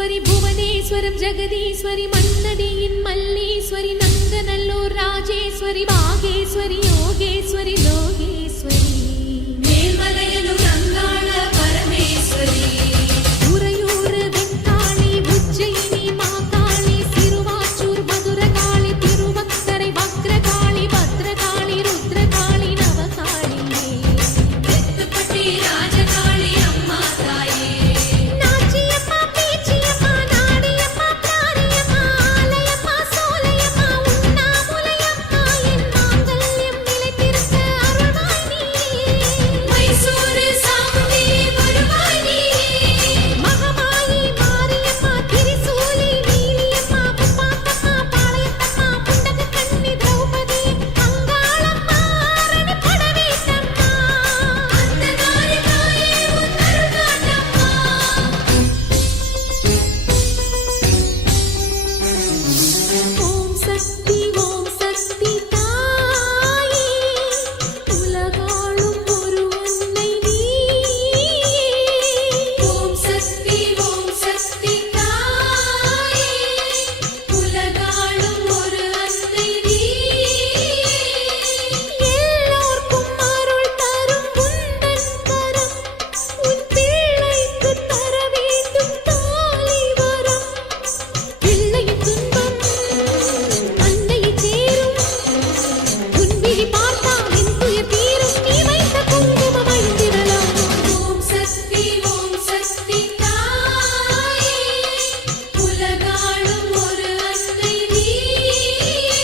மகேஸ்வரி புவனேஸ்வரம் ஜெகதீஸ்வரி மன்னடியின் மல்லீஸ்வரி நங்கநல்லூர் ராஜேஸ்வரி பாகேஸ்வரி யோகேஸ்வரி லோகேஸ்வரி மேல்மலையனூர் அங்காள பரமேஸ்வரி உறையூர் வெட்டாளி உஜ்ஜயினி மாகாளி சிறுவாச்சூர் மதுரகாளி திருவக்கரை வக்ரகாளி பத்ரகாளி ருத்ரகாளி நவகாளியே வெத்துப்பட்டி ராஜகாளி அம்மா தாயே நாச்சியம்மா பேச்சியம்மா நாடியம்மா பிராரியம்மா ஆலயம்மா சோலையம்மா உண்ணாமுலையம்மா என் மாங்கல்யம் நிலைத்திருக்க அருள்வாய் நீயே மைசூரு சாமுண்டி வருவாய் நீயே மகமாயி மாரியம்மா திரிசூலி நீலியம்மா முப்பாத்தம்மா பாளையத்தம்மா புண்டக கண்ணி திரௌபதி அங்காளம்மா அரணி படவேட்டம்மா அந்தகாரி தாயே உன் அருள்காட்டம்மா ஓம் சக்தி தாயே உலகாளும் ஒரு அன்னை நீயே ஓம் சக்தி தாயே உலகாளும் ஒரு அன்னை நீயே எல்லோர்க்கும் அருள் தரும் உந்தன் கரம் உன் பிள்ளைக்கு தர வேண்டும் தாலி வரம் பிள்ளையின் துன்பம் அன்னையை சேரும் உன் விழி பார்த்தால் என் துயர் தீரும் நீ வைத்த குங்குமம் அழிந்திடலாம் ஓம் சக்தி தாயே உலகாளும் ஒரு அன்னை நீயே